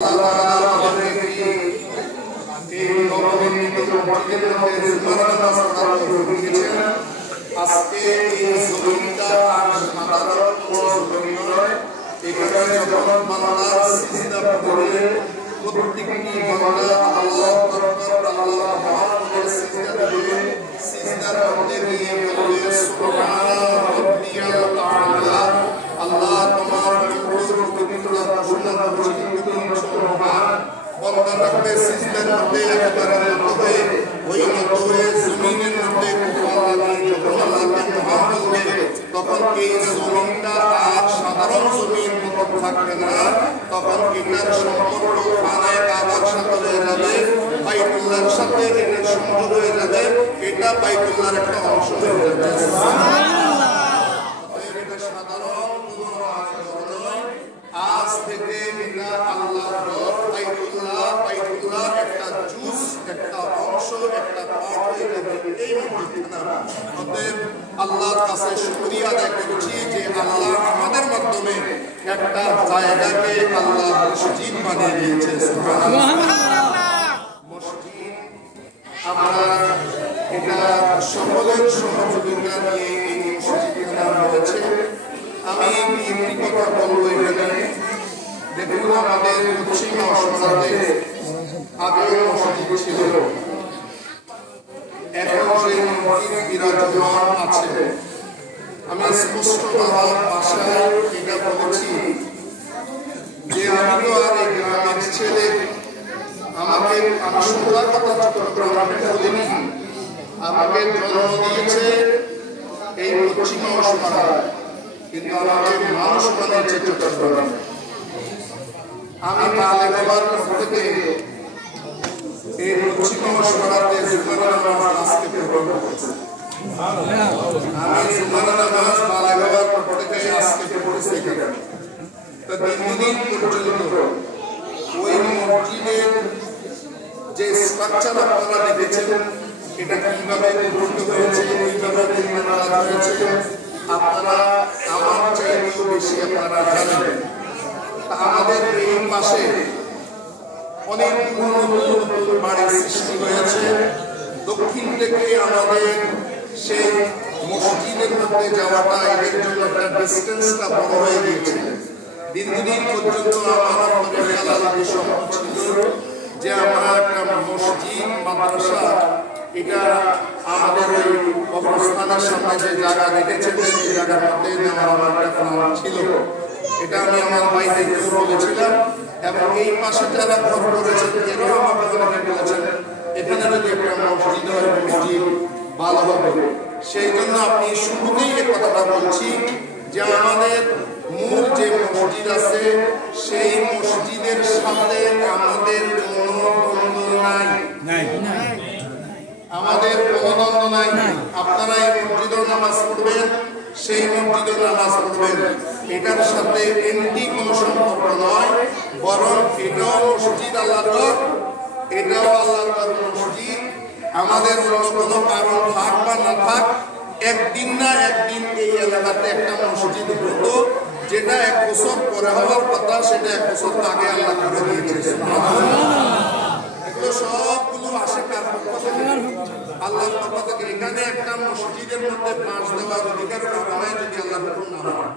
আজকে এই জমিটা আর সাধারণ কোনো জমি নয়। এখানে যখন বান্দার সিজদা করে প্রত্যেকটি বান্দা আল্লাহু আকবার আল্লাহ মুহাম্মাদের সিজদা দিবে, সিজদার মধ্যে গিয়ে বলবে সুবহান রাব্বিয়াল আ'লা। আল্লাহ তোমার পবিত্র ঘোষণা করছি তুমি সুবহান। বান্দা রাখবে সিজদার মধ্যে একবারে হবে ওই মধ্যে জমিনের মধ্যে তখন এই জমিনটা আর সাধারণ জমির মতো থাকবে না, তখন এটার সম্পর্ক খানায়ে কাবার সাথে হয়ে যাবে, বাইতুল্লাহর সাথে এটার সম্পর্ক হয়ে যাবে, এটা বাইতুল্লাহর একটা অংশ হয়ে যাবে। এটা সাধারণ কোনো নয়, আজ থেকে এটা আল্লাহর ঘর, বাইতুল্লাহ একটা জুজ, একটা অংশ, একটা পার্ট হয়ে যাবে এই মসজিদখানা। অতএব আল্লাহর কাছে শুকরিয়া আদায় করছি যে আল্লাহ আমাদের মাধ্যমে একটা জায়গাকে আল্লাহ মসজিদ বানিয়ে দিয়েছে। মসজিদ আমরা এটা সকলের সহযোগিতা নিয়ে এই মসজিদখানা হয়েছে। আমি একটি কথা বলবো এখানে। দেখুন, আমাদের পশ্চিম সমাজে আগে মসজিদ ছিল, এখন সেই মসজিদ বিরাজমান আছে। আমি স্পষ্ট ভাষায় এটা বলেছি যে আমি তো আর এই গ্রামের ছেলে, আমি সোনার কথা চট্টগ্রামে বলিনি। আমাকে জন্ম দিয়েছে এই পশ্চিম সমাজ, কিন্তু আমাকে মানুষ বানিয়েছে চট্টগ্রামে। আমি বালেগ হওয়ার পর থেকে এই পশ্চিম সমাজের জুমার নামাজ আজকে প্রকল্প করছে। আমি জুমার নামাজ বালেগ হওয়ার পর থেকে আজকে পড়েছি। তো দীর্ঘদিন পর্যন্ত ওই মসজিদের যে স্ট্রাকচার আপনারা দেখেছেন, এটা কিভাবে গঠিত হয়েছে, কিভাবে নির্মাণ করা হয়েছে, আপনারা আমার চাইতেও বেশি আপনারা জানেন। আমাদের এই পাশে অনেক বাড়ির সৃষ্টি হয়েছে। দক্ষিণ থেকে আমাদের সেই মসজিদের মধ্যে যাওয়াটা এদের জন্য একটা ডিস্টেন্সটা বড় হয়ে গিয়েছে। দীর্ঘদিন পর্যন্ত আমার ছিল যে আমরা একটা মসজিদ মাদ্রাসা, এটা আমাদের ওই কবরস্থানের সামনে যে জায়গা রেখেছে সেই জায়গার মধ্যে নেওয়ার আমার একটা প্ল্যান ছিল। এটা আমি আমার ভাইদের বলেছিলাম, এবং এই পাশে যারা ঘর করেছেন এরাও আমাকে বলেছেন এখানে যদি একটা মসজিদ হয়, মসজিদ ভালো হবে। সেই জন্য আপনি শুরুতেই এই কথাটা বলছি যে আমাদের মূল যে মসজিদ আছে সেই মসজিদের সাথে আমাদের কোনো দ্বন্দ্ব নাই, আমাদের কোনো দ্বন্দ্ব নাই। আপনারা এই মসজিদের নামাজ পড়বেন, সেই মসজিদের নামাজ পড়বেন, এটার সাথে এমনি কোনো সম্পর্ক নয়, বরং এটাও মসজিদ আল্লাহর ঘর, এটাও আল্লাহর ঘর মসজিদ। আমাদের অন্য কোনো কারণ থাক বা না থাক, একদিন না একদিন এই এলাকাতে একটা মসজিদ হতো, যেটা 1 বছর পরে হওয়ার কথা সেটা 1 বছর আগে আল্লাহ করে দিয়েছে। এগুলো সবগুলো আসে কার পক্ষ থেকে? আল্লাহর পক্ষ থেকে। এখানে একটা মসজিদের মধ্যে বাঁশ দেওয়ার অধিকার কারণে যদি আল্লাহ হুকুম না হয়,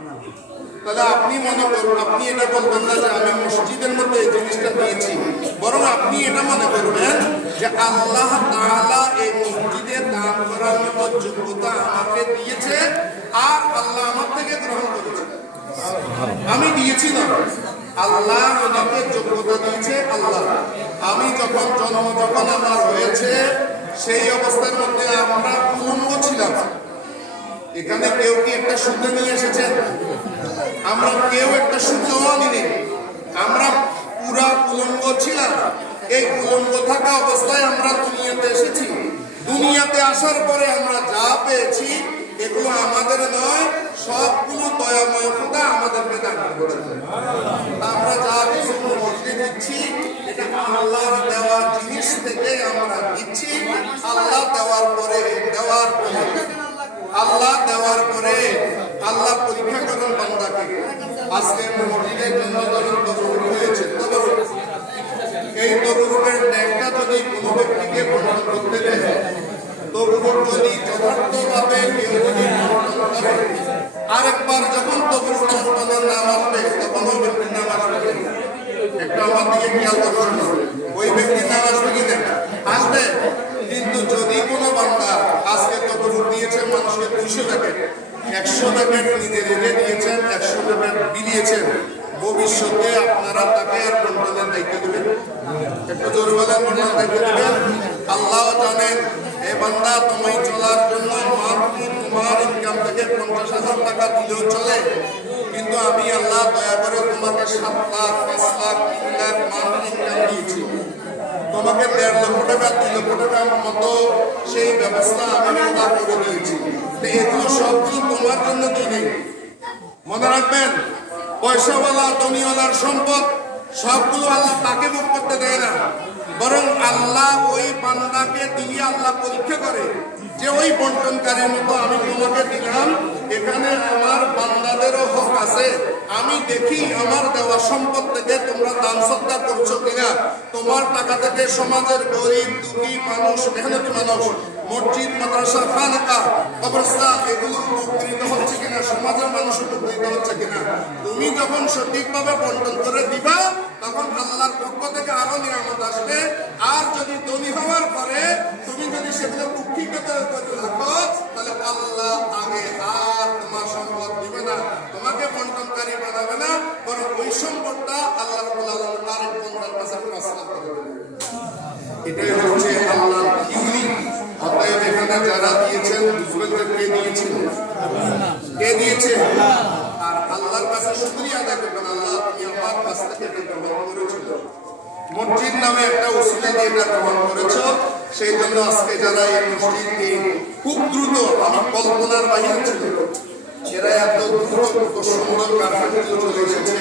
তাহলে আপনি মনে করুন, আপনি এটা বলবেন না যে আমি মসজিদের মধ্যে এই জিনিসটা দিয়েছি, বরং আপনি এটা মনে করবেন যে আল্লাহ তাআলা এই মসজিদে দান করার মতো যোগ্যতা আমাকে দিয়েছে, আর আল্লাহ আমার থেকে গ্রহণ করেছে। আমি দিয়েছি না, আল্লাহ আমাকে যোগ্যতা দিয়েছে। আল্লাহ, আমি যখন আমার হয়েছে সেই অবস্থার মধ্যে আমরা উলঙ্গ ছিলাম। এখানে কেউ কি একটা সূত্র নিয়ে এসেছেন? আমরা কেউ একটা সূত্র আনিনি, আমরা পুরা উলঙ্গ ছিলাম। এই উলঙ্গ থাকা অবস্থায় আমরা দুনিয়াতে এসেছি। দুনিয়াতে আসার পরে আমরা যা পেয়েছি এগুলো আমাদের নয়, সবগুলো দয়াময় খোদা আমাদেরকে দান করেছেন। আমরা যা কিছু মসজিদে দিচ্ছি এটা আল্লাহর দেওয়া জিনিস থেকে আমরা দিচ্ছি। আল্লাহ দেওয়ার পরে আল্লাহ পরীক্ষা করেন বান্দাকে। আজকে মসজিদের জন্য যখন তদবির হয়েছে, ব্যক্তিকে বন্টন করতে দেয়, তবুও যদি যথার্থভাবে কেউ যদি বন্টন করে, আরেকবার যখন তবুর বন্টনের নাম আসবে তখন ওই ব্যক্তির নাম আসবে। একটু আমার দিকে খেয়াল করছেন, ওই ব্যক্তির নাম আসবে কি না? আসবে। কিন্তু যদি কোনো বান্দা আজকে তবুর দিয়েছেন মানুষকে 200 প্যাকেট, 100 প্যাকেট নিজে রেখে দিয়েছেন, 100 প্যাকেট বিলিয়েছেন, ভবিষ্যতে আপনারা তাকে আর বন্টনের দায়িত্ব দেবেন? একটু জোর বলেন, বন্টনের দায়িত্ব দেবেন? আল্লাহ জানেন এ বান্দা তুমি চলার জন্য মাত্র তোমার ইনকাম থেকে 50,000 টাকা দিলেও চলে, কিন্তু আমি আল্লাহ দয়া করে তোমাকে 7 লাখ, 5 লাখ, 3 লাখ মান্থলি ইনকাম দিয়েছি। তোমাকে 1.5 লক্ষ টাকা, 2 লক্ষ টাকার মতো সেই ব্যবস্থা আমি আল্লাহ করে দিয়েছি। এগুলো সবগুলো তোমার জন্য দিই। মনে রাখবেন, পয়সাওয়ালা ধনীওয়ালার সম্পদ সবগুলো আল্লাহ তাকে ভোগ করতে দেয় না, বরং আল্লাহ ওই বান্দাকে দিয়ে আল্লাহ পরীক্ষা করে যে ওই বন্টনকারীর মতো আমি তোমাকে দিলাম, এখানে আমার বান্দাদেরও হক আছে। আমি দেখি আমার দেওয়া সম্পদ থেকে তোমরা দান সদকা করছো কিনা, তোমার টাকা থেকে সমাজের গরিব দুঃখী মানুষ, মেহনতি মানুষ, মসজিদ, মাদ্রাসা, খানকাহ, কবরস্থান এগুলো উপকৃত হচ্ছে কিনা, সমাজের মানুষ উপকৃত হচ্ছে কিনা। তুমি যখন সঠিকভাবে বন্টন করে দিবা তখন আল্লাহর পক্ষ থেকে আরো নিয়ামত আসবে। আর যদি ধনী হওয়ার পরে তুমি যদি সেগুলো কুক্ষিগত করে রাখো, তাহলে আল্লাহ আগে আর তোমার সম্পদ দিবে না, তোমাকে বন্টনকারী বানাবে না, বরং ওই সম্পদটা আল্লাহ রাব্বুল আলামিন আরেক বান্দার কাছে ট্রান্সফার করে দেবে। এটাই হচ্ছে আল্লাহর ইউনিক। অতএব এখানে যারা দিয়েছেন বুঝবেন কে দিয়েছেন, কে দিয়েছে, আর আল্লাহর কাছে শুকরিয়া আদায় করবেন, আল্লাহ তুমি আমার কাছ থেকে এটা গ্রহণ করেছিল, মসজিদ নামে একটা ওসিলা দিয়ে এটা গ্রহণ করেছো, সেই জন্য আজকে যারা এই মসজিদকে খুব দ্রুত, আমি কল্পনার বাহিরে ছিল, এরা এত দ্রুত সুন্দর কারখানাগুলো চলে এসেছে,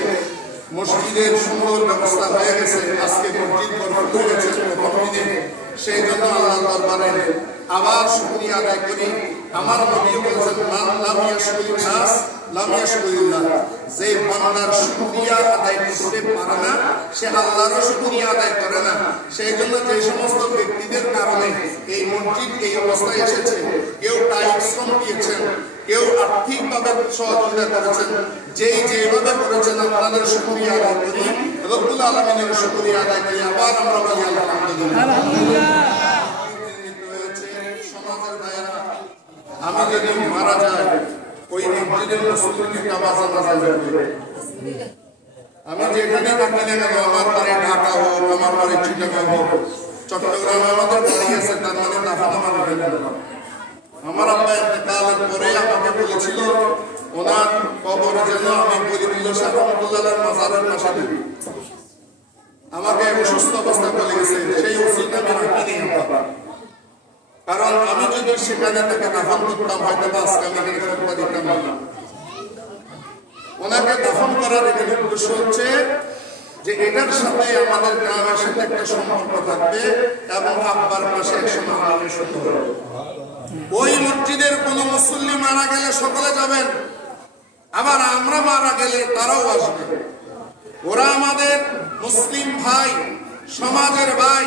মসজিদের সুন্দর ব্যবস্থা হয়ে গেছে, আজকে মসজিদ বরকত হয়ে গেছে মসজিদে। সেই জন্য আল্লাহর দরবারে আবার শুকরিয়া আদায় করি। আমার নবী বলেছেন, মান লাম ইয়াশকুরিন নাস লাম ইয়াশকুরিল্লাহ, যে বান্দার শুকরিয়া আদায় করতে পারে না সে আল্লাহরও শুকরিয়া আদায় করে না। সেই জন্য যে সমস্ত ব্যক্তিদের কারণে এই মসজিদ এই অবস্থায় এসেছে, কেউ কায়িক শ্রম দিয়েছেন, কেউ আর্থিকভাবে সহযোগিতা করেছেন, যেভাবে করেছেন আপনাদের শুকরিয়া আদায় করি, রব্বুল আলামিনের শুকরিয়া আদায় করি। আবার আমরা বলি আলহামদুলিল্লাহ। সমাজের ভাইয়েরা, আমি যদি মারা যাই ওই মসজিদের মুসল্লিকে কাবাসা যাবে, আমি যেখানে থাকি না কেন, আমার বাড়ি ঢাকা হোক, আমার বাড়ি চিটাগাং হোক, চট্টগ্রামে আমাদের বাড়ি আছে, তার মানে দাফন আমার ওখানে। আমার আব্বা ইন্তেকালের পরে আমাকে বলেছিল ওনার কবরে যেন আমি বলিউল্লাহ শাহ রহমাতুল্লাহর মাজারের পাশে দিই। আমাকে অসুস্থ অবস্থা বলে গেছে, সেই ওসিলা আমি রাখিনি আব্বা, কারণ আমি যদি সেখানে তাকে দাফন করতাম হয়তো আজকে আমি এখানে ফতোয়া দিতাম না। ওনাকে দাফন করার এখানে উদ্দেশ্য হচ্ছে যে এটার সাথে আমাদের গ্রামের সাথে একটা সম্পর্ক থাকবে এবং আব্বার পাশে একসময় আলোচনা শুরু হবে। ওই মসজিদের কোন মুসল্লি মারা গেলে সকলে যাবেন, আবার আমরা মারা গেলে তারাও আসবে। ওরা আমাদের মুসলিম ভাই, সমাজের ভাই,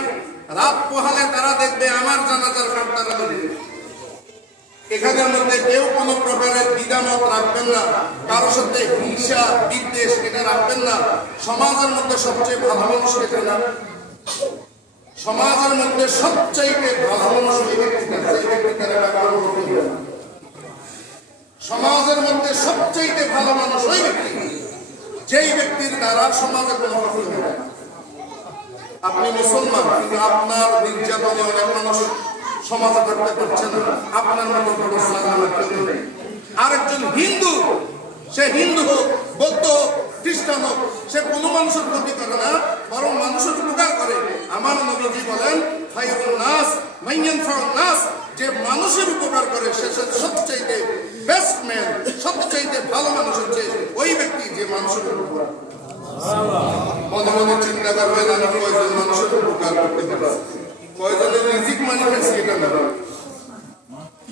রাত পোহালে তারা দেখবে আমার জানাজার কাঠ তারা দেবে। এখানের মধ্যে কেউ কোনো প্রকারের দ্বিধামত রাখবেন না, কারোর সাথে হিংসা বিদ্বেষ এটা রাখবেন না। সমাজের মধ্যে সবচেয়ে ভালো মানুষ কে জানেন? সমাজের মধ্যে সবচাইতে ভালো মানুষ ওই ব্যক্তিটা, যে ব্যক্তিটার সমাজের মধ্যে সবচাইতে ভালো মানুষ ওই ব্যক্তি যেই ব্যক্তির দ্বারা সমাজে কোনো ক্ষতি হবে না। আপনি মুসলমান, কিন্তু আপনার নির্যাতনে অনেক মানুষ সমাজে থাকতে পারছে না, আপনার মতো কোনো কেউ নেই। আরেকজন হিন্দু, সে হিন্দু হোক, বৌদ্ধ হোক, খ্রিস্টান হোক, সে কোনো মানুষের ক্ষতি করে না, বরং মানুষের উপকার করে। আমার নবীজি বলেন, খায়রুন নাস মান ইয়ানফাউন নাস, যে মানুষের উপকার করে সে সবচাইতে বেস্ট ম্যান, সবচাইতে ভালো মানুষ হচ্ছে ওই ব্যক্তি যে মানুষের উপকার। মনে মনে চিন্তা করবেন, আমি কয়জন মানুষের উপকার করতে পারি, কয়জনের রিজিক মানি পেয়েছি এটা নয়,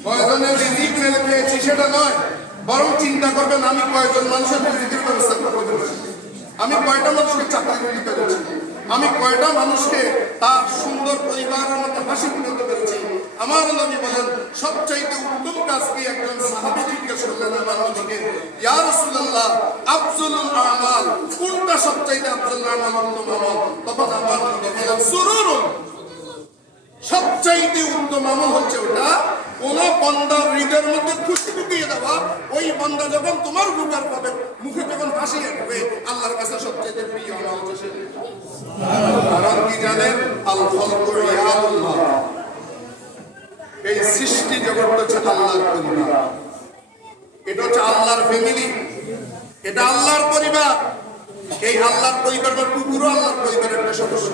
কয়জনের রিজিক পেয়েছি সেটা নয়, বরং চিন্তা করবেন আমি কয়জন মানুষের রিজিকের ব্যবস্থা করতে পারছি, আমি কয়টা মানুষকে চাকরি দিতে পেরেছি, আমি কয়টা মানুষকে তার সুন্দর পরিবারের মধ্যে হাসি ফুটাতে পেরেছি। আমার নবী বলেন সবচাইতে উত্তম কাজ কি? একজন সাহাবী জিজ্ঞেস করলেন আমার নবীকে, ইয়া রাসূলুল্লাহ আফজলুল আমাল, কোনটা সবচাইতে আফজল আমাল, উত্তম আমল? তখন আমার নবী বলেন সুরুরুন, সবচাইতে উত্তম আমল হচ্ছে ওটা কোন বান্দার হৃদয়ের মধ্যে খুশি ঢুকিয়ে দেওয়া। ওই বান্দা যখন তোমার উপকার পাবে, মুখে যখন হাসি আসবে, আল্লাহর কাছে সবচাইতে প্রিয় আমল হচ্ছে সেটা। কারণ কি জানেন? আল খালকু ইয়াল্লাহ, এই সৃষ্টি জগৎ হচ্ছে আল্লাহর পরিবার, এটা হচ্ছে আল্লাহর ফ্যামিলি, এটা আল্লাহর পরিবার। এই আল্লাহর পরিবার বা কুকুরও আল্লাহর পরিবারের একটা সদস্য,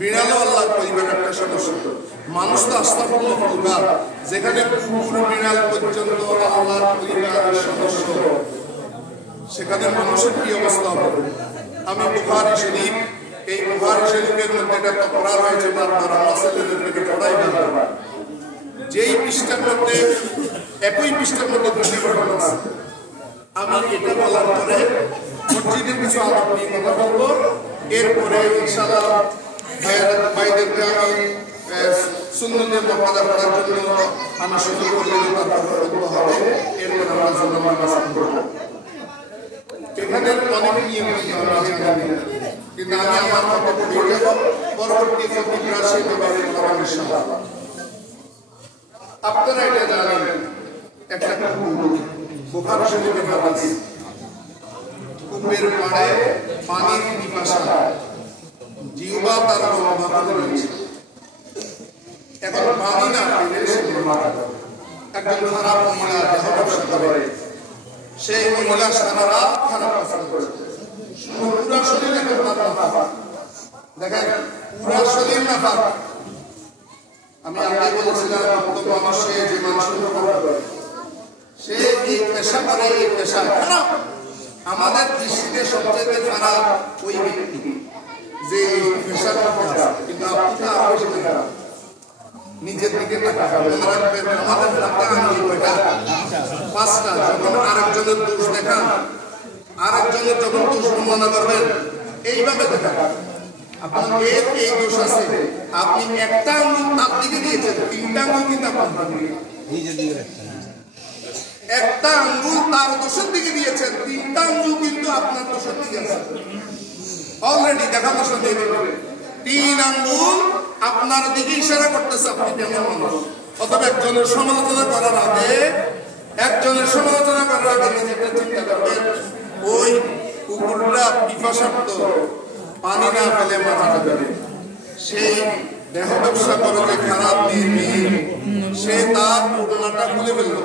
বিড়ালও আল্লাহর পরিবারের একটা সদস্য। মানুষ তো আস্তাগফিরুল্লাহ পরিবার, যেখানে কুকুর বিড়াল পর্যন্ত আল্লাহর পরিবারের সদস্য, সেখানে মানুষের কি অবস্থা হবে? আমি বুখারী শরীফ, এই বুখারী শরীফের মধ্যে একটা তকরার রয়েছে, বারবার আমরা ছেলেদের থেকে পড়াই বারবার। যেই পৃষ্ঠার মধ্যে, একই পৃষ্ঠার মধ্যে দুটি ঘটনা আছে। আমি এটা বলার পরে মসজিদের কিছু আলাপ নিয়ে কথা বলবো, এরপরে ইনশাআল্লাহ ভাইদেরকে আমি সুন্নতের মক্কাদা পড়ার জন্য আমি সুযোগ করে দিলে তারপর বলতে হবে, এরপর আমরা জন্য নামাজ পড়বো। এখানে অনেক নিয়ম আমি জানি, কিন্তু আমি আমার মতো পড়ে যাব, পরবর্তী ফকিররা সেই ব্যাপারে পড়াবেন ইনশাআল্লাহ। আপনারা এটা জানেন, একটা কুকুর, বুখারী শরীফের হাদিস, কূপের পাড়ে পানির পিপাসা, জিহ্বা তার লম্বা করে রয়েছে, এখন পানি না পেলে সে মারা যাবে। একজন খারাপ মহিলা দেহ ব্যবসা করে, সেই মহিলা সারা রাত খারাপ কাজ করেছে, পুরা শরীর এখন তার নাপাক। দেখেন পুরা শরীর নাপাক। আমি আগে বলেছিলাম বক্তব্য মানুষে যে মানুষের সে এই পেশা করে, এই পেশা খারাপ। আমাদের দৃষ্টিতে সবচেয়ে খারাপ ওই ব্যক্তি যে এই পেশার মধ্যে আছে, কিন্তু আপনি তো আরো বেশি খারাপ। নিজের দিকে তাকাবেন, আমাদের হাতে আঙুল কয়টা? 5টা। যখন আরেকজনের দোষ দেখান, আরেকজনের যখন দোষ বর্ণনা করবেন, এইভাবে দেখান আপনার এই দোষ আছে, আপনি একটা আঙুল তার দিকে দিয়েছেন, 3টা আঙুল কিন্তু আপনার একটা আঙ্গুল তার দোষের দিকে দিয়েছেন, 3টা আঙ্গুল কিন্তু আপনার দোষের দিকে আছে। অলরেডি দেখানোর সাথে 3 আঙ্গুল আপনার দিকে ইশারা করতেছে আপনি কেমন মানুষ। অথবা একজনের সমালোচনা করার আগে নিজেকে চিন্তা করবেন, ওই কুকুরটা পিপাসার্থ, পানি না পেলে মারা যাবে। সেই দেহ ব্যবসা করে যে খারাপ মেয়ে, সে তার ওড়নাটা খুলে ফেলল।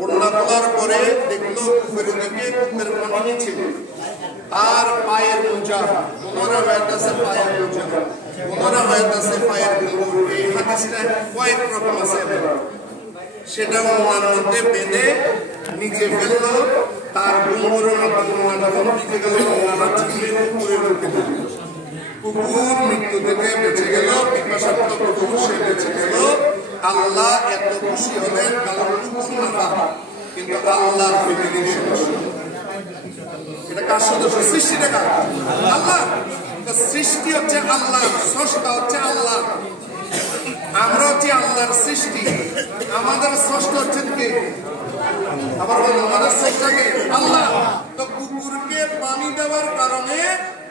ওড়না তোলার পরে দেখলো কূপের দিকে, কূপের পানি ছিল, আর পায়ের মোজা, ওনারা হইতেছে পায়ের মোজা, ওনারা হইতেছে পায়ের ঘুঙুর। এই হাদিসটা কয়েক রকম আছে, সেটা ওনার মধ্যে বেঁধে নিচে ফেললো। তার ঘুঙুরের মধ্যে ওনারা যখন নিচে গেল, ওনারা চিপে কুকুরের মুখে দিল। কুকুর মৃত্যু থেকে বেঁচে গেল, পিপাসার্থ কুকুর সে বেঁচে গেল। আল্লাহ এত খুশি হলেন, কারণ কুকুর না পাক, কিন্তু আল্লাহর ফ্যামিলির সদস্য। এটা কার সদস্য? সৃষ্টিটা কার? আল্লাহ। সৃষ্টি হচ্ছে আল্লাহ, স্রষ্টা হচ্ছে আল্লাহ। আমরা হচ্ছে আল্লাহর সৃষ্টি, আমাদের স্রষ্টা হচ্ছেন কে? আবার বলুন, আমাদের স্রষ্টাকে আল্লাহ। তো কুকুরকে পানি দেওয়ার কারণে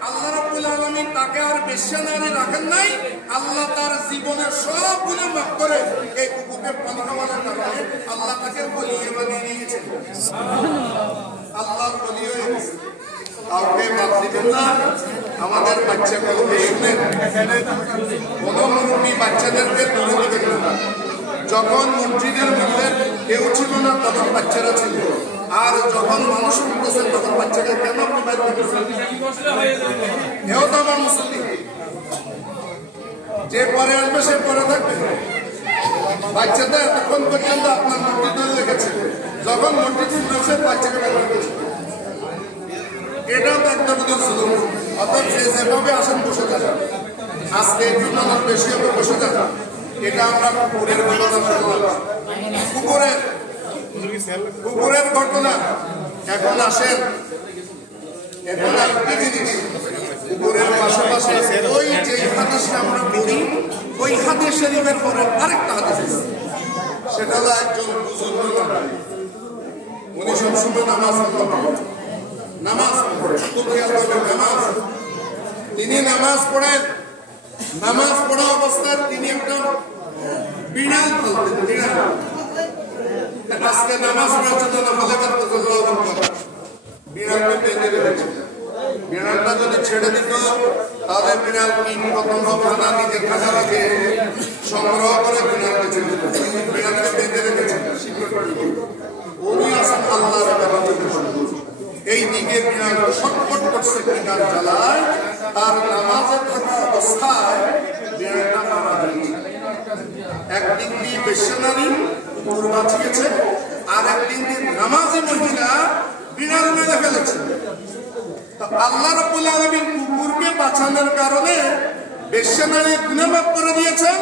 আল্লাহ রাব্বুল আলামিন তাকে আর বেশ্যা নারী রাখেন নাই। আল্লাহ তার জীবনের সব গুনাহ মাফ করে এই কুকুরকে পানি খাওয়ানোর কারণে আল্লাহ তাকে ওলি বানিয়ে দিয়েছেন। আল্লাহর ওলি হয়ে গেছে। কাউকে মাফ দিবেন না। আমাদের বাচ্চাগুলো শুনেন, কোন মুরব্বী বাচ্চাদেরকে দূরে দিবেন না। যখন মসজিদের মধ্যে কেউ ছিল না, তখন বাচ্চারা ছিল। আর যখন মানুষ উঠতেছেন, তখন বাচ্চাকে কেন বাইর করতেছেন? এও তো আমার মুসল্লি, যে পরে আসবে সে পরে থাকবে। বাচ্চাটা এতক্ষণ পর্যন্ত আপনার মসজিদ ধরে রেখেছে, যখন মসজিদ শুনেছে বাচ্চাকে বাইর করেছে। এটাও তো একটা বুঝে শুধু। অর্থাৎ যে যেভাবে আসেন বসে যান, আজকে একটু মানুষ বেশি হবে, বসে যান। এটা আমরা কুকুরের ঘটনা শুনলাম, কুকুরের ঘটনা। এখন আসেন, এখন আরেকটি জিনিস, পুকুরের পাশাপাশি ওই যে হাদিসটা আমরা পড়ি, ওই হাদিস শরীফের পরে আরেকটা হাদিস আছে, সেটা হলো একজন বুজুর্গ মানুষ, উনি সবসময় নামাজ পড়েন, খুব খেয়াল করবেন নামাজ। তিনি নামাজ পড়েন, নামাজ পড়া অবস্থায় তিনি একটা বিড়াল তুলতেন, বিড়াল। আজকে নামাজ পড়ার জন্য বিড়ালকে বেঁধে রেখেছেন। বিড়ালটা যদি ছেড়ে দিত তাহলে বিড়াল কীট পতঙ্গ খানা নিজের খানা থেকে সংগ্রহ করে বিড়ালকে ছেড়ে দিত। বিড়ালকে বেঁধে রেখেছেন, উনি আছেন আল্লাহর ইবাদতের জন্য। এই দিকে বিড়াল ছটফট করছে বিড়াল জ্বালায়, তার নামাজে থাকা অবস্থায় বিড়ালটা মারা গেছে। একদিক দিয়ে বেশ্যনারী কুকুর বাঁচিয়েছে, আর একদিক দিয়ে নামাজি মহিলা বিড়াল মেরে ফেলেছে। আল্লাহ রাব্বুল আলামিন কুকুরকে বাঁচানোর কারণে বেশ্যনারী গুনাহ মাফ করে দিয়েছেন,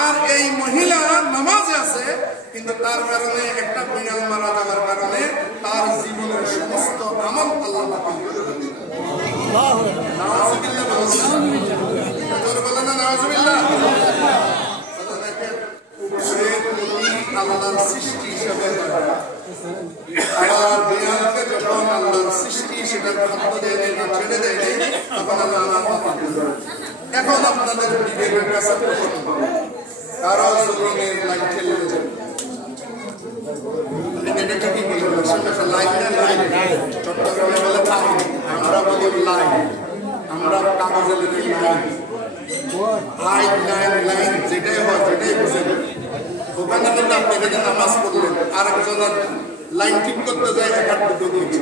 আর এই মহিলা নামাজে আছে, কিন্তু তার কারণে একটা বিড়াল মারা যাওয়ার কারণে তার জীবনের সমস্ত আমল আল্লাহ বাতিল করে দিয়েছেন। নাউযুবিল্লাহ, নাউযুবিল্লাহ। আল্লাহর সৃষ্টি হিসেবে আবার বিড়ালকে যখন আল্লাহর সৃষ্টি সেটার খাদ্য দেয় না, ছেড়ে দেয়, তখন আল্লাহ এখন আপনাদের বিবেকের কাছে প্রশ্ন, কারো জমিনের লাইন ঠেলে দেন, এটাকে কি বলে? লাইন না লাইন, চট্টগ্রামে বলে লাইন, আমরা বলি লাইন, আমরা কাগজে লিখি লাইন, লাইন লাইন লাইন, যেটাই হয় যেটাই বুঝেন। ওখানে কিন্তু আপনি এখানে নামাজ পড়লেন, আরেকজনের লাইন ঠিক করতে যায়, এক হাত দুটো দিয়েছে।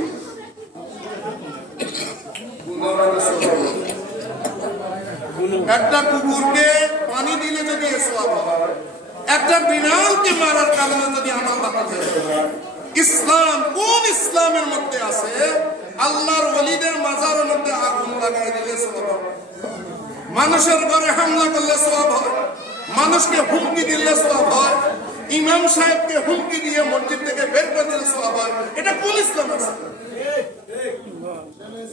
একটা কুকুরকে পানি দিলে যদি সওয়াব হয়, একটা বিড়ালকে মারার কারণে যদি আমল বাতিল হয়। ইসলাম কোন ইসলামের মধ্যে আছে আল্লাহর ওলিদের মাজারের মধ্যে আগুন লাগাই দিলে সওয়াব হয়, মানুষের ঘরে হামলা করলে সওয়াব হয়, মানুষকে হুমকি দিলে সওয়াব হয়, ইমাম সাহেবকে হুমকি দিয়ে মসজিদ থেকে বের করে দিলে সওয়াব হয়? এটা কোন ইসলাম আছে?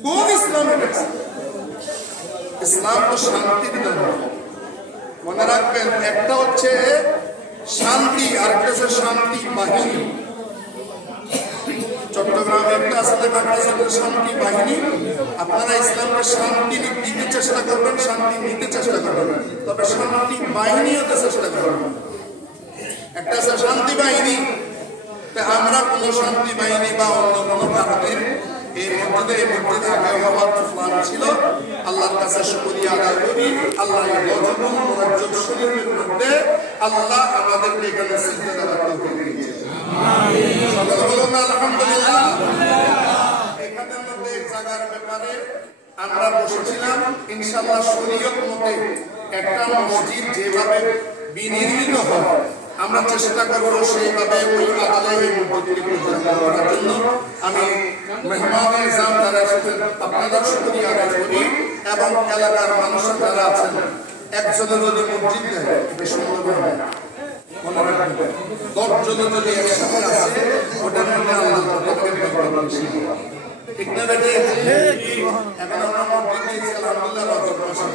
কোন ইসলাম আছে? ইসলাম তো শান্তির ধর্ম। মনে রাখবেন, একটা হচ্ছে শান্তি, আরেকটা হচ্ছে শান্তি বাহিনী। চট্টগ্রামে একটা আসলে শান্তি বাহিনী। আপনারা ইসলামের শান্তি দিতে চেষ্টা করবেন, শান্তি নিতে চেষ্টা করবেন, তবে শান্তি বাহিনী হতে চেষ্টা করবেন। একটা আছে শান্তি বাহিনী, আমরা কোন শান্তি বাহিনী বা অন্য কোনো কারণে এই মসজিদে আগে হওয়ার প্ল্যান ছিল। আল্লাহর কাছে শুকরিয়া আদায় করি, আল্লাহ শরীফের মধ্যে আল্লাহ আমাদেরকে এখানে সিজদা করার তৌফিক দিয়েছেন। আলহামদুলিল্লাহ। এখানের মধ্যে এক জায়গার ব্যাপারে আমরা বসেছিলাম, ইনশাআল্লাহ শরীয়ত মতে একটা মসজিদ যেভাবে বিনির্মিত হয় আমরা চেষ্টা করবো সেইভাবে ওই আদালতে মসজিদকে পরিচালনা করার জন্য। আমি মেহমান ইজাম যারা এসেছেন আপনাদের শুকরিয়া আদায় করি, এবং এলাকার মানুষের যারা আছেন, একজনের যদি মসজিদ দেয় এটা সম্ভব হয় না। মনে রাখবেন, 10 জনের যদি একসাথে আসে ওটার মধ্যে আল্লাহ ঠিক না বেটে? এখন আমরা মসজিদ দিয়েছি আলহামদুলিল্লাহ, রজব মাসে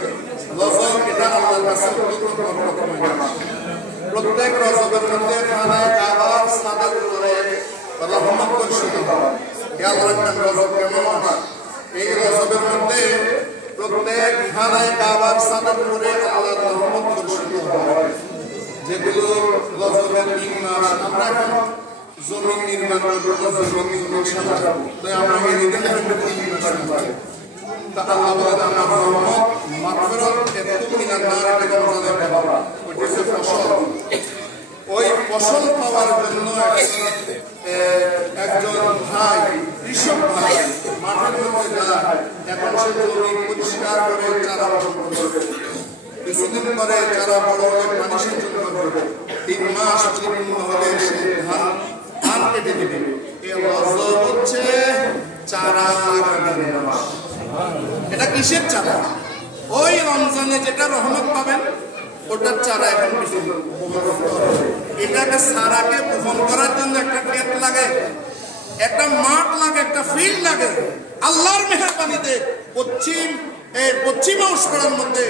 রজব এটা আল্লাহর কাছে প্রত্যেক রজবের মধ্যে খানায়ে কাবার সাদাত করে রহমত বর্ষিত হয়। খেয়াল রাখবেন রজব কেমন মাস। এই রজবের মধ্যে প্রত্যেক খানায়ে কাবার সাদাত করে আল্লাহর রহমত বর্ষিত হয়। যেগুলো রজবের 3 মাস আমরা এখন জমি নির্মাণ করবো, জমি সাজাবো, তো আমরা এই নির্মাণ 3 মাস পাই। তা আল্লাহ বলেন আমার রহমত মাগফিরাত এতটুকু মিনার নার, এটা রমজানের ব্যাপার, ওইটা হচ্ছে ফসল। ওই ফসল পাওয়ার জন্য একজন ভাই, কৃষক ভাই মাঠের মধ্যে যায়, এখন সে জমি পরিষ্কার করে চারা বপন করবে, কিছুদিন পরে চারা বড় হলে পানি সেচন করবে, 3 মাস পরিপূর্ণ হলে সে ধান কেটে দেবে। এই রজব হচ্ছে চারা লাগানোর মাস। এটা কিসের চারা? ওই রমজানে যেটা রহমত পাবেন ওটার চারা এখন বেশি বপন করতে হবে। এটাকে চারাকে বপন করার জন্য একটা ক্ষেত লাগে, একটা মাঠ লাগে, একটা ফিল্ড লাগে। আল্লাহর মেহেরবানিতে পশ্চিম এই পশ্চিম উস্কড়ার মধ্যে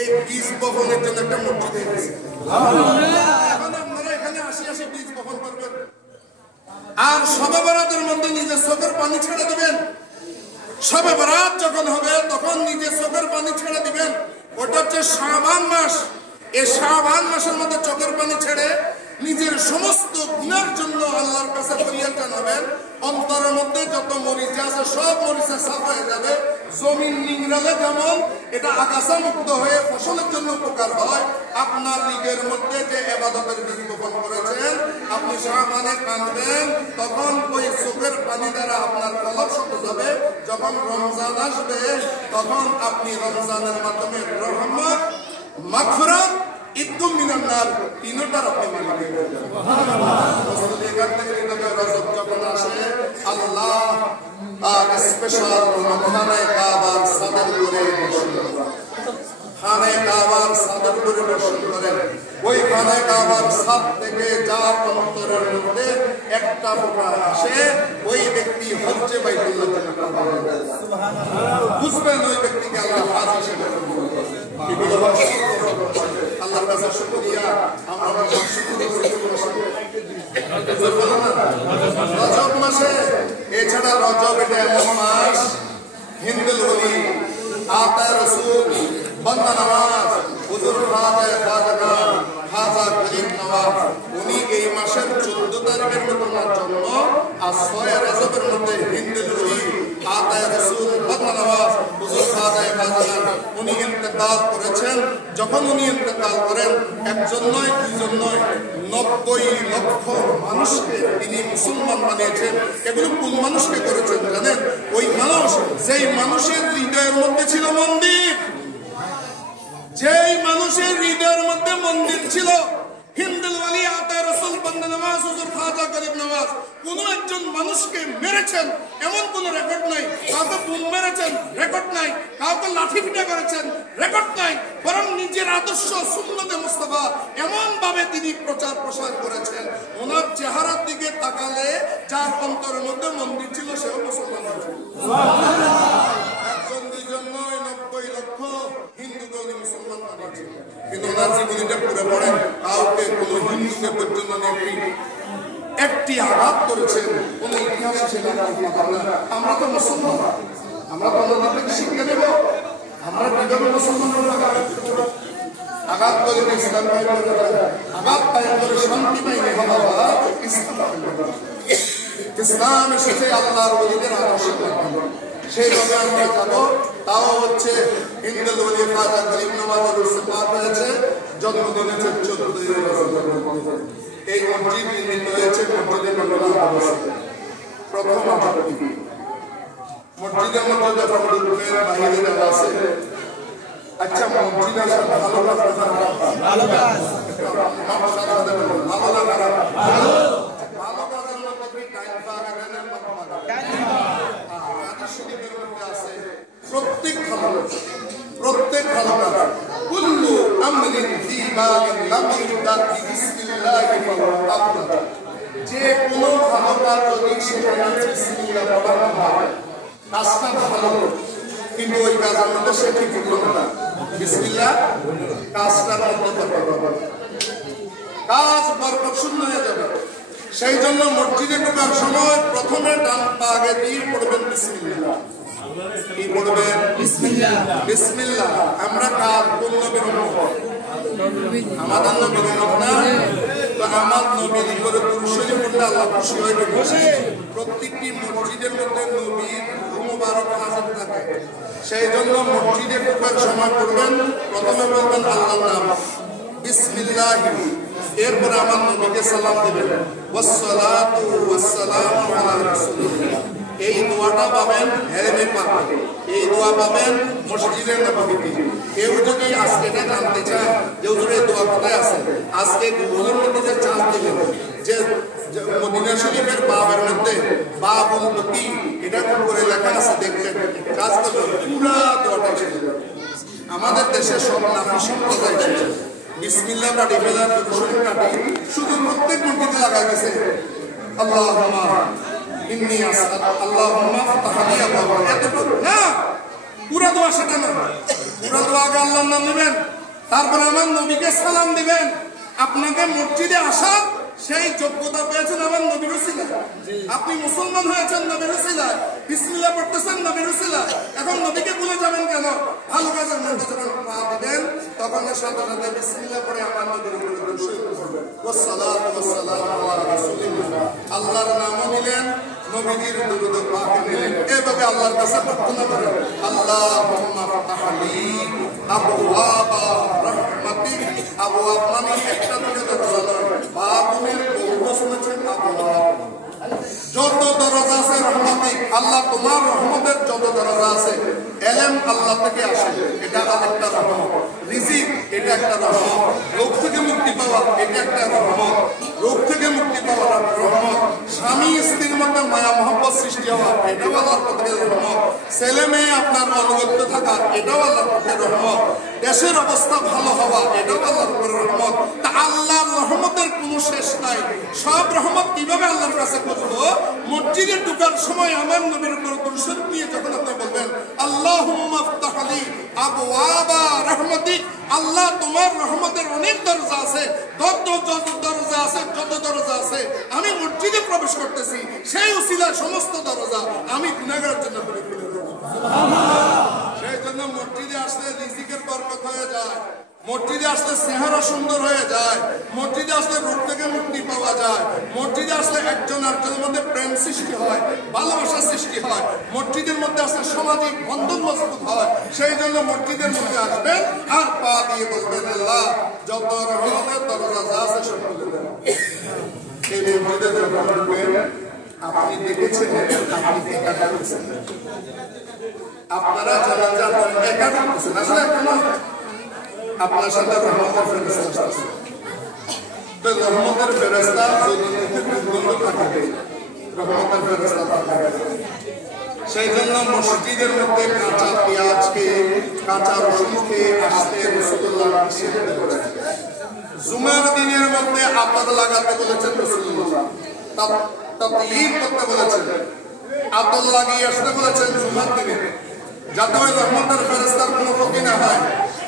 এই বীজ বপনের জন্য একটা মসজিদ হয়েছে। এখন আপনারা এখানে আসি বীজ বপন করবেন আর শবে বরাতের মধ্যে নিজের চোখের পানি ছেড়ে দেবেন। শবে বরাত যখন হবে তখন নিজের চোখের পানি ছেড়ে দিবেন। ওটা হচ্ছে শাবান মাস। এই শাবান মাসের মধ্যে চোখের পানি ছেড়ে নিজের সমস্ত গুনার জন্য আল্লাহর কাছে ফরিয়াদ জানাবেন। অন্তরের মধ্যে যত মরিচ আছে সব মরিচা সাফ হয়ে যাবে। জমিন নিংড়ালে যেমন এটা আগাছা মুক্ত হয়ে ফসলের জন্য উপকার হয়, আপনার নিজের মধ্যে যে ইবাদতের বীজ বপন করেছেন আপনি শাবানে কাঁদবেন, তখন ওই চোখের পানি দ্বারা আপনার কলব শুদ্ধ যাবে। যখন রমজান আসবে তখন আপনি রমজানের মাধ্যমে রহমত, মাগফিরাত, ইদকুম মিনান নার তিনটার আপনি মালিক হয়ে যাবেন। এখান থেকে রজব যখন আসে আল্লাহ আর স্পেশাল খানায়ে কাবার সাদের করে বসেন। খানায়ে কাবার সাদের করে বসেন করেন। ওই খানায়ে কাবার সাদ থেকে যার অন্তরের মধ্যে একটা ফোঁটা আসে ওই ব্যক্তি হজ্জে বাইতুল্লাহ বুঝবেন। ওই ব্যক্তিকে আল্লাহ হাজ হিসেবে আল্লাহর কাছে শুকরিয়া। আমরা রজব মাসে, এছাড়া রজব এটা এমন মাস হিন্দুল ওলি, আতায়ে রাসূল, বান্দা নামাজ, হুজুর খাজা খাজা গরিব নওয়াজ উনি এই মাসের 14 তারিখের মধ্যে জন্ম আর 6 রজবের মধ্যে হিন্দুল ওলি, আতায়ে রাসূল, বান্দা নামাজ, হুজুর খাজা উনি ইন্তেকাল করেছেন। যখন উনি ইন্তেকাল করেন একজন নয় দুইজন নয় 90 লক্ষ মানুষকে তিনি মুসলমান বানিয়েছেন। এগুলো কোন মানুষকে করেছেন জানেন? ওই মানুষ যেই মানুষের হৃদয়ের মধ্যে ছিল মন্দির, যেই মানুষের হৃদয়ের মধ্যে মন্দির ছিল। হিন্দুল ওলি, আতায়ে রাসূল, বান্দা নামাজ, হুজুর খাজা গরিব নওয়াজ কোন একজন মানুষকে মেরেছেন এমন কোন রেকর্ড নাই। কাউকে বোম মেরেছেন রেকর্ড নাই, কাউকে লাঠি পিটা করেছেন রেকর্ড নাই। বরং নিজের আদর্শ সুন্নতে মুস্তাফা এমন ভাবে তিনি প্রচার প্রসার করেছেন, ওনার চেহারার দিকে তাকালে যার অন্তরের মধ্যে মন্দির ছিল সেও মুসলমান হয়েছে। একজন দুইজন নয় 90 লক্ষ হিন্দুকে উনি মুসলমান বানিয়েছেন। কিন্তু ওনার জীবনীটা পড়ে পড়েন কাউকে কোনো হিন্দুকে পর্যন্ত একটি আঘাত করেছেন কোন ইতিহাস হিসেবে আমরা তো মুসলমান, আমরা তো আমাদের থেকে শিক্ষা নেব। আমরা কিভাবে মুসলমান আঘাত করে ইসলাম আঘাত কায়েম করে শান্তি পাইনি ইসলাম এসেছে আল্লাহর ওলিদের আদর্শের মাধ্যমে। সেইভাবে আমরা যাবো। তাও হচ্ছে হিন্দুল ওলি খাজা গরিব নওয়াজের ইস্তেফাত হয়েছে জন্মদিন হচ্ছে 14 রজব। এই মসজিদ নির্মিত হয়েছে মসজিদের প্রথম মসজিদের মধ্যে যখন ঢুকবেন বাহিরে যারা আছে, আচ্ছা মসজিদ আসার ভালো লাগা ভালো লাগার মধ্যে টাইম পাগানের প্রত্যেক ভালো কাজ কুল্লু আমরিন ফি বালিন লাম ইবদা বিসমিল্লাহি ফাহুয়া আফদাল। যে কোনো ভালো কাজ যদি সেখানে বিসমিল্লাহ পড়া হয় কাজটা ভালো, কিন্তু ওই কাজের মধ্যে সে ঠিক করলো না বিসমিল্লাহ, কাজটার মধ্যে কাজ বরকত শূন্য হয়ে যাবে। সেই জন্য মসজিদে ঢোকার সময় প্রথমে ডান পা আগে দিয়ে পড়বেন বিসমিল্লাহ। কি পড়বেন? বিসমিল্লাহ। বিসমিল্লাহ। আমরা কাজ কোন নবীর উম্মত? আমাদের নবীর উম্মত না? তো আমার নবীর উপরে পুরুষেরই পড়লে আল্লাহ খুশি হয়ে যাবে। প্রত্যেকটি মসজিদের মধ্যে নবীর মুবারক হাজির থাকে। সেই জন্য মসজিদে ঢোকার সময় পড়বেন প্রথমে বলবেন আল্লাহর নাম বিসমিল্লাহ, এরপরে আমার নবীকে সালাম দেবেন ওয়াসসালাতু ওয়াসসালামু আলা রাসূলিল্লাহ। এই দোয়াটা পাবেন হেরেমে পাকে, এই দোয়া পাবেন মসজিদের নববীতে। কেউ যদি আজকে এটা জানতে চায় যে হুজুর এই দোয়া কোথায় আছে, আজকে গুগলের মধ্যে যে চার্জ দিবেন যে মদিনা শরীফের বাবের মধ্যে বাবুল বকি এটা করে লেখা আছে, দেখবেন কাজ করবেন পুরা দোয়াটা এসে যাবে। আমাদের দেশে সব নাফি সম্প্রদায় এসেছে বিসমিল্লাহ কাটি ফেলার শুধু প্রত্যেক মসজিদে লাগা গেছে আল্লাহুম্মা ইন্নী আসআল আল্লাহুম্মা ফাতাহলি আবওয়াব, এতটুকু না পুরা দোয়া সেটা না, পুরা দোয়া আগে আল্লাহর নাম নেবেন, তারপরে আমার নবীকে সালাম দিবেন। আপনাকে মসজিদে আসার সেই যোগ্যতা পেয়েছেন আমার নবীর উসিলায়। আপনি মুসলমান হয়েছেন নবীর উসিলায়, বিসমিল্লাহ পড়তেছেন নবীর উসিলায়। এখন নবীকে ভুলে যাবেন কেন? ভালো কাজের মধ্যে যখন পা দিবেন তখন সাথে সাথে বিসমিল্লাহ পড়ে আমার নবীর উপরে দরুদ শরীফ পড়বেন। ওয়াসসালাতু ওয়াসসালামু আলা রাসূলিল্লাহ। আল্লাহর নামও নিলেন, নবীজির দরুদ পাক নিলেন। এভাবে আল্লাহর কাছে প্রার্থনা করেন, আল্লাহুম্মা ফতাহলি আবওয়াবা রাহমাতিক। আবওয়াব মানে একটা দুটো দরজা নয়, বাবুনের বহু শুনেছেন আবওয়াব। যত দরজা আছে রহমতিক, আল্লাহ তোমার রহমতের যত দরজা আছে। এলেম আল্লাহ থেকে আসে, এটা আরেকটা রহমত। রিজিক এটা একটা রহমত। রোগ থেকে মুক্তি পাওয়া এটা একটা রহমত। রোগ থেকে মুক্তি পাওয়া রহমত। স্বামী স্ত্রীর মধ্যে মায়া মহব্বত সৃষ্টি হওয়া এটাও আল্লাহর পথে রহমত। ছেলে মেয়ে আপনার অনুগত্য থাকা এটাও আল্লাহর পথে রহমত। দেশের অবস্থা ভালো হওয়া এটাও আল্লাহর উপরে রহমত। তা আল্লাহর রহমতের কোনো শেষ নাই। সব রহমত কিভাবে আল্লাহর কাছে খুঁজবো? মসজিদে ঢোকার সময় আমার নবীর উপর দরুদ শরীফ নিয়ে যখন আপনি বলবেন, আল্লাহুম্মা ফতাহলি আবওয়াবা রাহমাতিক। আল্লাহ তোমার রহমতের অনেক দরজা আছে, যত দরজা আছে, যত দরজা আছে। আমি মসজিদে প্রবেশ করতেছি, সেই উসিলার সমস্ত দরজা আমি গুনাহগারের জন্য খুলে খুলে দেব। সেই জন্য মসজিদে আসলে রিজিকের বরকত হয়ে যায়, মসজিদে আসলে চেহারা সুন্দর হয়ে যায়, মসজিদে আসলে রোগ থেকে মুক্তি পাওয়া যায়, মসজিদে আসলে একজন আরেকজনের মধ্যে প্রেম সৃষ্টি হয়, ভালোবাসা সৃষ্টি হয়, মসজিদের মধ্যে আসলে সামাজিক বন্ধন মজবুত হয়। সেই জন্য মসজিদের মধ্যে আসবেন আর পা দিয়ে বলবেন, আল্লাহ যত রহমতের দরজা যা আছে সব খুলে দেন। এই মসজিদে যখন ঢুকবেন আপনি দেখেছেন আপনি একা ঢুকছেন, আপনারা যারা যারা একা ঢুকছেন, আসলে এখন আপনার সাথে রহমতের ফেরেশতা আছে। তো রহমতের ফেরেশতা যদি দুর্গন্ধ থাকে, রহমতের ফেরেশতা থাকে। সেই জন্য মসজিদের মধ্যে কাঁচা পেঁয়াজ খেয়ে, কাঁচা রসুন খেয়ে আসতে রাসূলুল্লাহ নিষেধ করেছেন। জুমার দিনের মধ্যে আতর লাগাতে বলেছেন রাসূলুল্লাহ, তাতয়িব করতে বলেছেন, আতর লাগিয়ে আসতে বলেছেন জুমার দিনে, যাতে ওই রহমতের ফেরেশতার কোনো ক্ষতি না হয়।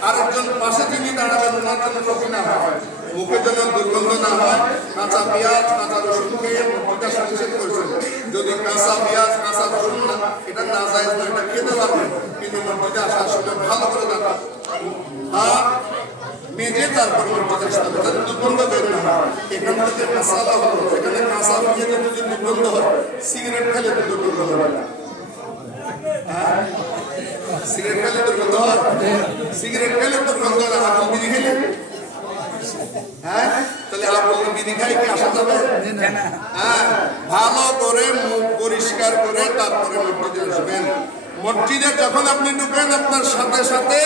আরেকজন পাশে যিনি দাঁড়াবেন ওনার জন্য ক্ষতি না হয়, মুখে যেন দুর্গন্ধ না হয়। কাঁচা পেঁয়াজ কাঁচা রসুন খেয়ে মসজিদে নিষেধ করেছেন। যদি কাঁচা পেঁয়াজ কাঁচা রসুন না, এটা না যায় না, এটা খেতে পারবেন, কিন্তু মসজিদে আসার সময় ভালো করে দেখা আর মেজে তারপর মসজিদে আসতে হবে, যাতে দুর্গন্ধ বের না হয়। এখান থেকে মশালা হলো, এখানে কাঁচা পেঁয়াজের যদি দুর্গন্ধ হয়, সিগারেট খেলে তো দুর্গন্ধ হবে না। সিগারেট খেলে দুর্গন্ধ হয়, সিগারেট খেলে দুর্গন্ধ না, আপেল বিড়ি খেলে, হ্যাঁ তাহলে আপেল বিড়ি খাই কি আসা যাবে? হ্যাঁ, ভালো করে মুখ পরিষ্কার করে তারপরে মসজিদে আসবেন। মসজিদে যখন আপনি ঢুকেন আপনার সাথে সাথে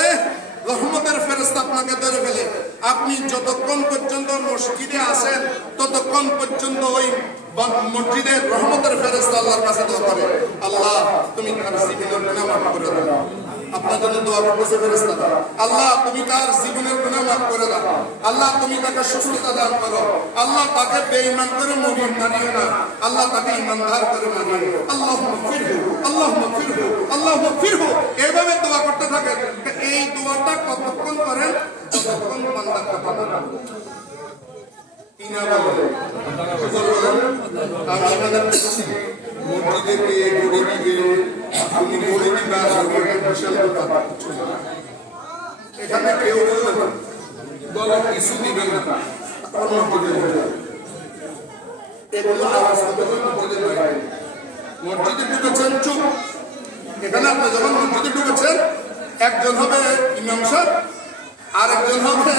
রহমতের ফেরেশতা আপনাকে ধরে ফেলে। আপনি যতক্ষণ পর্যন্ত মসজিদে আসেন ততক্ষণ পর্যন্ত ওই মসজিদের রহমতের ফেরেশতা আল্লাহর কাছে দোয়া করে, আল্লাহ তুমি তার জীবনের গুনাহ মাফ করে দাও। আপনার জন্য দোয়া করতেছে ফেরেশতারা, আল্লাহ তুমি তার জীবনের গুনাহ মাফ করে দাও, আল্লাহ তুমি তাকে সুস্থতা দান করো, আল্লাহ তাকে বেঈমান করে মারিও না, আল্লাহ তাকে ঈমানদার করে মারিও, আল্লাহুম্মা ফিরহু আল্লাহুম্মা ফিরহু আল্লাহুম্মা ফিরহু। এইভাবে দোয়া করতে থাকেন। এই দোয়াটা কতক্ষণ করেন? যতক্ষণ বান্দা কথা না আমি আমাদের মসজিদে গিয়ে ঘুরে দিবে, তুমি ঘুরে দিবা, বিশাল ব্যাপার। এখানে কেউ বলো কিছু দিবেন না, এগুলো আওয়াজ করতে মসজিদের বাইরে। মসজিদে ঢুকেছেন চুপ, এখানে আপনি যখন মসজিদে ঢুকেছেন একজন হবে ইমাম সাহেব, আর একজন হবে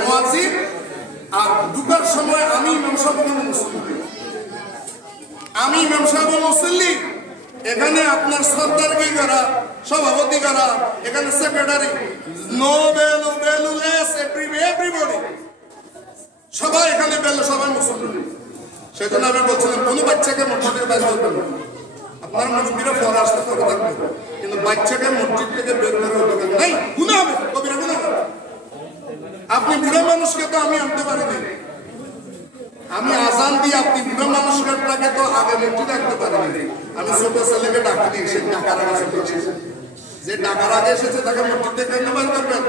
মুয়াজ্জিন। আর ঢুকার সময় আমি ইমাম সাহেব মুসল্লি, আমি ইমাম সাহেব মুসল্লি। এখানে আপনার সরদার কি করা, সভাপতি করা, এখানে সেক্রেটারি, নো বেলু বেলুলেস এভরিবডি, সবাই এখানে বেল, সবাই মুসল্লি। সেজন্য আমি বলছিলাম কোনো বাচ্চাকে মসজিদের বাইরে করবেন না। আপনার মুরব্বীরা পরে আসতে করে থাকবে, কিন্তু বাচ্চাকে মসজিদ থেকে বের করার অধিকার নাই, গুনাহ হবে, কবিরা গুনাহ হবে। আপনি বুড়ো মানুষকে তো আমি আনতে পারিনি, আমি আজান দিয়ে আপনি বুড়ো মানুষটাকে তো আগে মসজিদে আনতে পারিনি। আমি ছোট ছেলেকে ডাকি দিই, সে টাকার কাছে যে টাকার আগে এসেছে তাকে মসজিদে কেন বাইর করবেন?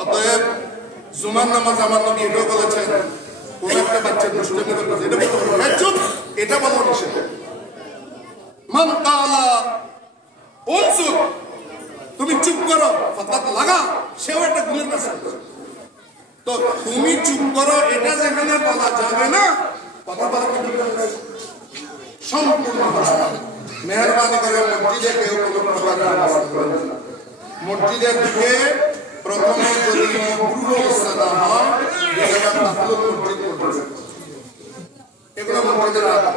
অতএব জুমার নামাজ আমার নবী এটাও বলেছেন, কোন একটা বাচ্চা দুষ্টামি করতেছে এটা বলবো চুপ, এটা বলবো নিষেধ। মান কালা উনসুক, তুমি চুপ করো, ফাকাত লাগা, সেও একটা গুণের কাজ করছে। তো তুমি চুপ করো এটা যেখানে বলা যাবে না, কথা বলা সম্পূর্ণ মেহরবানি করে মসজিদে কেউ কোনো প্রকারের আওয়াজ করবেন না। মসজিদের দিকে প্রথমে যদি পূর্ব অবস্থা না হয় এগুলো মসজিদের আদব।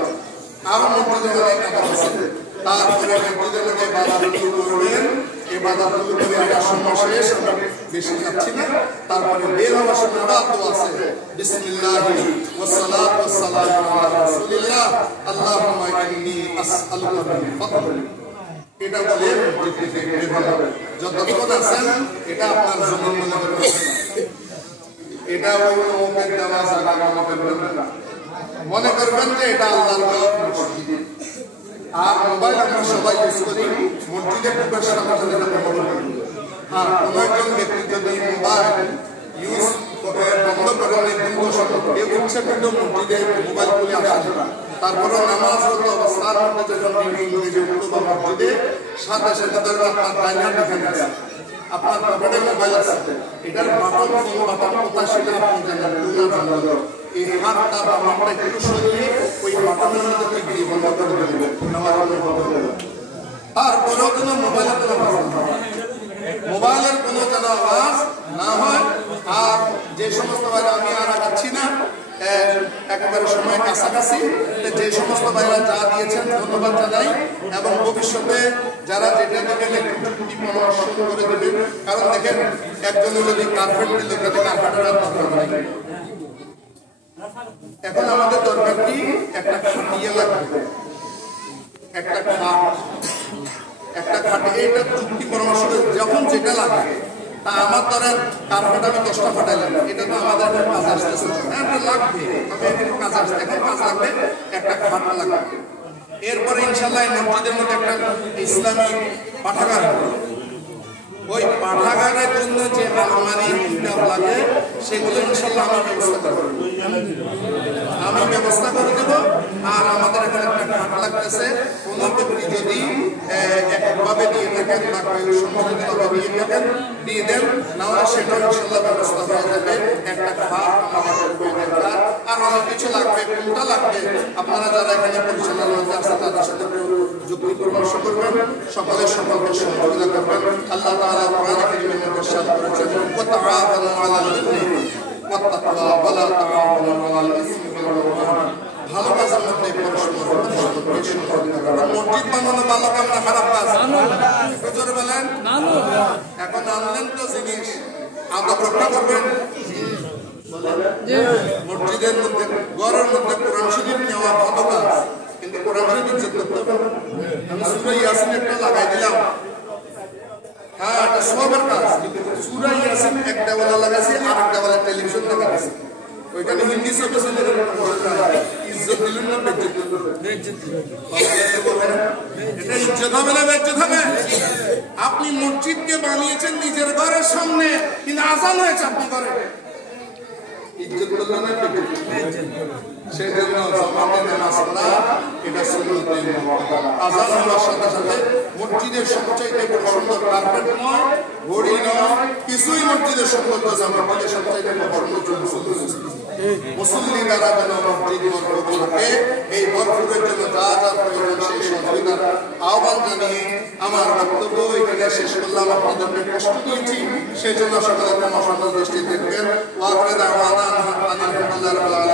আরো মসজিদের অনেক আদব আছে। তারপরে মসজিদের মধ্যে ইবাদতগুলো করবেন, ইবাদতগুলো করে আসার সময় শেষ, আমরা বেশি যাচ্ছি না। তারপরে বের হওয়ার সময় আবার দোয়া আছে, বিসমিল্লাহি ওয়াস সালাতু ওয়াস সালামু আলা রাসূলিল্লাহ আল্লাহুম্মা ইন্নী আসআলুকা মিন ফাদলিক। এটা বলে মসজিদ থেকে বের হবে। যতক্ষণ আছেন এটা আপনার জন্য মনে করবেন, এটা ওই ওপেন দেওয়া জায়গা মনে করবেন না, মনে করবেন যে এটা আল্লাহর মসজিদ। আর মোবাইল আমরা সবাই ইউজ করি, মসজিদে ঢোকার সাথে সাথে এটা বন্ধ করি। আর কোনো একজন ব্যক্তি যদি মোবাইল ইউজ বন্ধ করে কেউ ইচ্ছা কিন্তু মসজিদে মোবাইল খুলে আসে না, তারপরে নামাজরত অবস্থার মধ্যে যখন ইংরেজি উঠলো বা মসজিদে সাথে সাথে ধরবেন আপনার ডাইনার এখানে আছে, আপনার পকেটে মোবাইল আছে, এটার বাটন ফোন বাটন কোথায় সেটা আপনি জানেন, এই হাতটা বা মাথা একটু সরিয়ে ওই বাটনের মধ্যে ক্লিক দিয়ে বন্ধ করে দেবেন, তারপরেও যেন মোবাইলের কোনো আওয়াজ না হয়, মোবাইলের কোনো যেন আওয়াজ না হয়। আর যে সমস্ত ভাইরা, আমি আর আগাচ্ছি না, একেবারে সময় কাছাকাছি, যে সমস্ত ভাইরা যা দিয়েছেন ধন্যবাদ জানাই, এবং ভবিষ্যতে যারা যেটা দিবেন একটু ত্রুটি পরামর্শ করে দেবেন। কারণ দেখেন একজনে যদি কার্পেট দিল, কার্পেটের আর দরকার নাই। এখন আমাদের দরকার কি, একটা খাটিয়ে লাগবে, একটা খাট, একটা খাটে এটা চুক্তি পরামর্শ যখন যেটা লাগবে। তা আমার ধরেন কার্পেট আমি 10টা ফাটাইলাম, এটা তো আমাদের কাজ আসতেছে, এটা লাগবে, তবে এখন কাজ আসছে, এখন কাজ লাগবে একটা খাট লাগবে। এরপরে ইনশাল্লাহ মসজিদের মধ্যে একটা ইসলামিক পাঠাগার হবে, ওই পাঠাগারের জন্য যে আলমারি কিতাব লাগে সেগুলো ইনশাল্লাহ আমি ব্যবস্থা করব, আমি ব্যবস্থা করে দেব। আর আমাদের এখানে একটা খাট লাগতেছে, কোন ব্যক্তি যদি একভাবে দিয়ে থাকেন বা সম্মিলিতভাবে দিয়ে দেন, নাহলে সেটা ইনশাল্লাহ ব্যবস্থা হয়ে যাবে। একটা খাট আমাদের দরকার, আর অনেক কিছু লাগবে, কোনটা লাগবে আপনারা যারা এখানে পরিচালনা আছে তাদের সাথে যুক্তি পরামর্শ করবেন, সকলের সকলকে সহযোগিতা করবেন। আল্লাহ তাআলা কোরআন কারীমে ইরশাদ করেছেন, ওয়া তাআওয়ানু আলাল বিররি ওয়াত তাকওয়া ওয়া লা তাআওয়ানু আলাল ইসমি ওয়াল উদওয়ান। ভালো কাজের মধ্যে পরস্পর সহযোগিতা করবেন। মসজিদ বানানো ভালো কাজ না খারাপ কাজ? জোরে বলেন। এখন আনলেন তো জিনিস, আদব রক্ষা করবেন। মসজিদের মধ্যে ঘরের মধ্যে কোরআন শরীফ নেওয়া ভালো কাজ, কিন্তু কোরআন শরীফ ইজ্জত করতে হবে। আমি সূরা ইয়াসিন একটা লাগাই দিলাম, হ্যাঁ এটা সবের কাজ, কিন্তু সূরা ইয়াসিন এক দেওয়ালে লাগাইছি আর এক দেওয়ালে টেলিভিশন লাগাইছি, ওইখানে হিন্দি ছবি চলে ইজ্জত দিলেন না বেজ্জত দিলেন? এটা ইজ্জত হবে না বেজ্জত হবে? আপনি মসজিদকে বানিয়েছেন নিজের ঘরের সামনে, কিন্তু আজান হয়েছে আপনি ঘরে, ইজ্জত করলেন না বেজ্জত? সেজন্য জামাতে নামাজ পড়া এটা সুন্নতে মুআক্কাদা। আযান হওয়ার সাথে সাথে মসজিদের সবচেয়ে বড় সুন্দর কার্পেট নয়, ঘড়ি নয়, কিছুই মসজিদের সৌন্দর্য না, মসজিদের সবচেয়ে বড় সৌন্দর্য মুসল্লি দ্বারা যেন মসজিদ ভরপুর থাকে, এই ভরপুরের জন্য যা যা প্রয়োজন সেই সহযোগিতার আহ্বান জানিয়ে আমার বক্তব্য এখানে শেষ করলাম। আপনাদেরকে কষ্ট দিয়েছি, সেই জন্য সকলের ক্ষমা সুন্দর দৃষ্টি দেখবেন। ওয়া আখিরু দাওয়ানা আলহামদুলিল্লাহি রাব্বিল আলামিন।